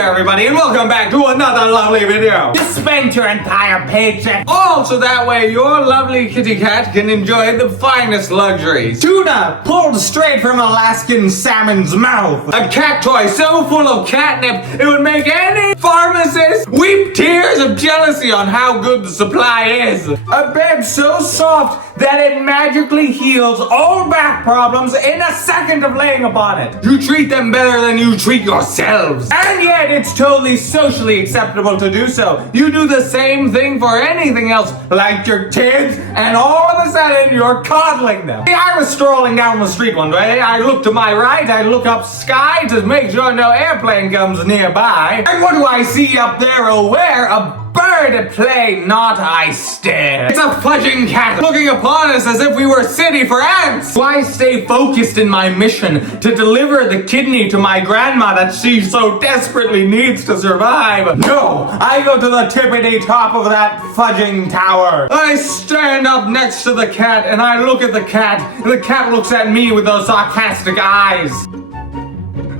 there, everybody, and welcome back to another lovely video. You spent your entire paycheck All so that way your lovely kitty cat can enjoy the finest luxuries. tuna pulled straight from Alaskan salmon's mouth. A cat toy so full of catnip it would make any pharmacist weep tears of jealousy on how good the supply is. A bed so soft that it magically heals all back problems in a second of laying upon it. You treat them better than you treat yourselves. And yet it's totally socially acceptable to do so. You do the same thing for anything else, Like your kids, and all of a sudden you're coddling them. I was strolling down the street one day. I look to my right, I look up sky to make sure no airplane comes nearby. And what do I see up there? Oh, where? A bird at play, not I stare. It's a fudging cat looking upon us as if we were city for ants. So I stay focused in my mission to deliver the kidney to my grandma that she so desperately needs to survive. No, I go to the tippity top of that fudging tower. I stand up next to the cat and I look at the cat, and the cat looks at me with those sarcastic eyes.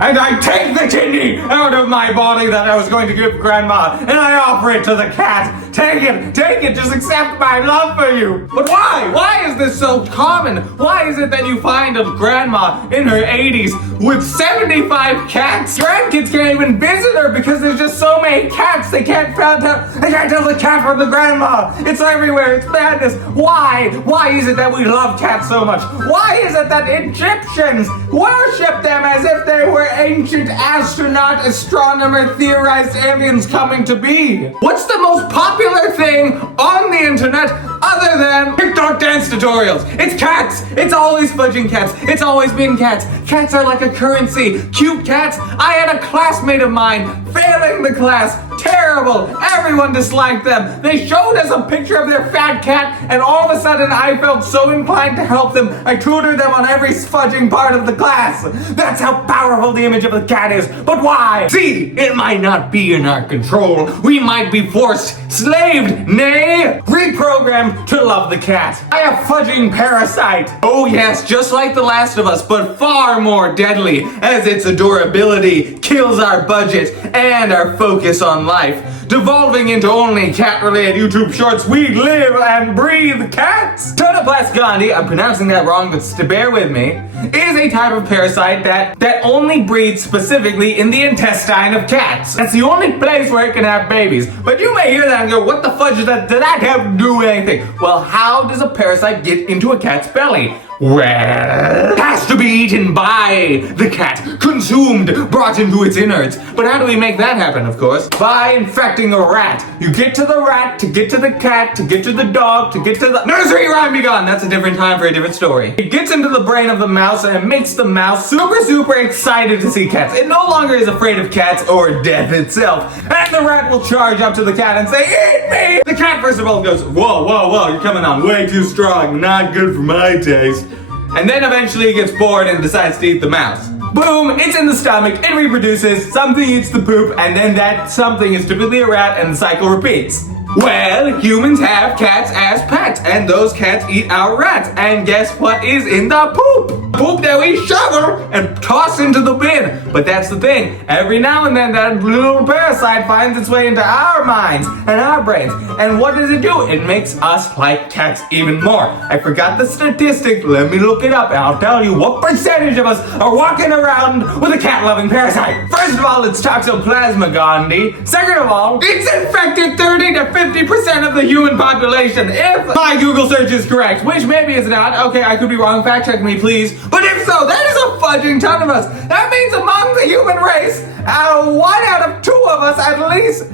And I take the kidney out of my body that I was going to give Grandma, and I offer it to the cat. Take it, just accept my love for you. But why? Why is this so common? Why is it that you find a grandma in her 80s with 75 cats? Grandkids can't even visit her because there's just so many cats. They can't tell the cat from the grandma. It's everywhere, it's madness. Why? Why is it that we love cats so much? Why is it that Egyptians worship them as if they were ancient astronaut, astronomer, theorized aliens coming to be? What's the most popular thing on the internet other than TikTok dance tutorials? It's cats. It's always fudging cats. It's always been cats. Cats are like a currency. Cute cats. I had a classmate of mine failing the class. Terrible. Everyone disliked them. They showed us a picture of their fat cat, and all of a sudden I felt so inclined to help them. I tutored them on every fudging part of the class. That's how powerful the image of the cat is. But why? See, it might not be in our control. We might be forced, slaved, nay, reprogrammed to love the cat. I have fudging parasite. Oh yes, just like The Last of Us, but far more deadly, as its adorability kills our budget and our focus on life, devolving into only cat-related YouTube shorts. We live and breathe cats. Tonoplas gondii, I'm pronouncing that wrong, but bear with me, is a type of parasite that only breeds specifically in the intestine of cats. That's the only place where it can have babies. But you may hear that and go, what the fudge did that have to do with anything? Well, how does a parasite get into a cat's belly? Well, it has to be eaten by the cat, consumed, brought into its innards. But how do we make that happen, of course? By infecting a rat. You get to the rat, to get to the cat, to get to the dog, to get to the nursery rhyme begun. That's a different time for a different story. It gets into the brain of the mouse and it makes the mouse super excited to see cats. It no longer is afraid of cats or death itself. And the rat will charge up to the cat and say, eat me! The cat first of all goes, whoa, you're coming on way too strong, not good for my taste. And then eventually it gets bored and decides to eat the mouse. Boom, it's in the stomach, it reproduces, something eats the poop, and then that something is typically a rat, and the cycle repeats. Well, humans have cats as pets, and those cats eat our rats. And guess what is in the poop? Poop that we shovel and toss into the bin. But that's the thing, every now and then that little parasite finds its way into our minds and our brains. And what does it do? It makes us like cats even more. I forgot the statistic, let me look it up and I'll tell you what percentage of us are walking around with a cat-loving parasite. First of all, it's Toxoplasma gondii. Second of all, it's infected 30 to 50% of the human population, if my Google search is correct, which maybe it's not. Okay, I could be wrong, fact check me please. But if so, that is a fudging ton of us. That means among the human race, 1 out of 2 of us, at least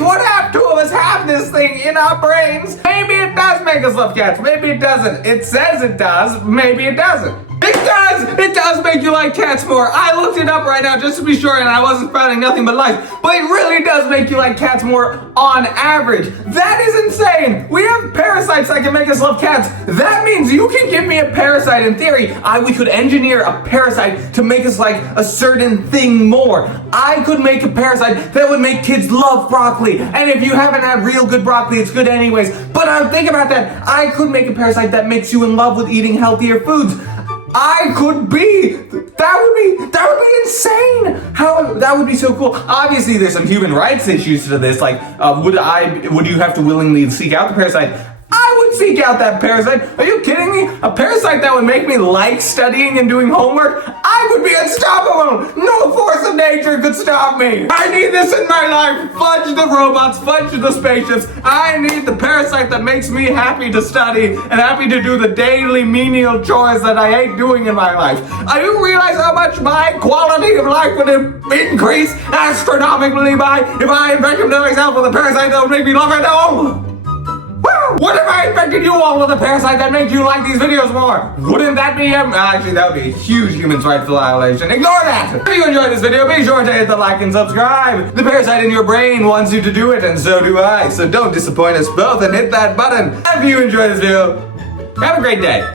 1 out of 2 of us have this thing in our brains. Maybe it does make us love cats, maybe it doesn't. It says it does, maybe it doesn't. It does make you like cats more. I looked it up right now just to be sure and I wasn't finding nothing but lies. But it really does make you like cats more on average. That is insane. We have parasites that can make us love cats. That means you can give me a parasite in theory. We could engineer a parasite to make us like a certain thing more. I could make a parasite that would make kids love broccoli. And if you haven't had real good broccoli, it's good anyways. But think about that. I could make a parasite that makes you in love with eating healthier foods. I could be. That would be insane. That would be so cool. Obviously, there's some human rights issues to this. Like, would you have to willingly seek out the parasite? I would seek out that parasite. Are you kidding me? A parasite that would make me like studying and doing homework? I would be unstoppable. No force of nature could stop me. I need this in my life. Fudge the robots, fudge the spaceships. I need the parasite that makes me happy to study and happy to do the daily menial chores that I hate doing in my life. Do you realize how much my quality of life would increase astronomically if I invented myself with a parasite that would make me love it all? What if I infected you all with a parasite that made you like these videos more? Wouldn't that be actually, that would be a huge human rights violation. Ignore that! If you enjoyed this video, be sure to hit the like and subscribe. The parasite in your brain wants you to do it, and so do I. So don't disappoint us both and hit that button. If you enjoyed this video, have a great day.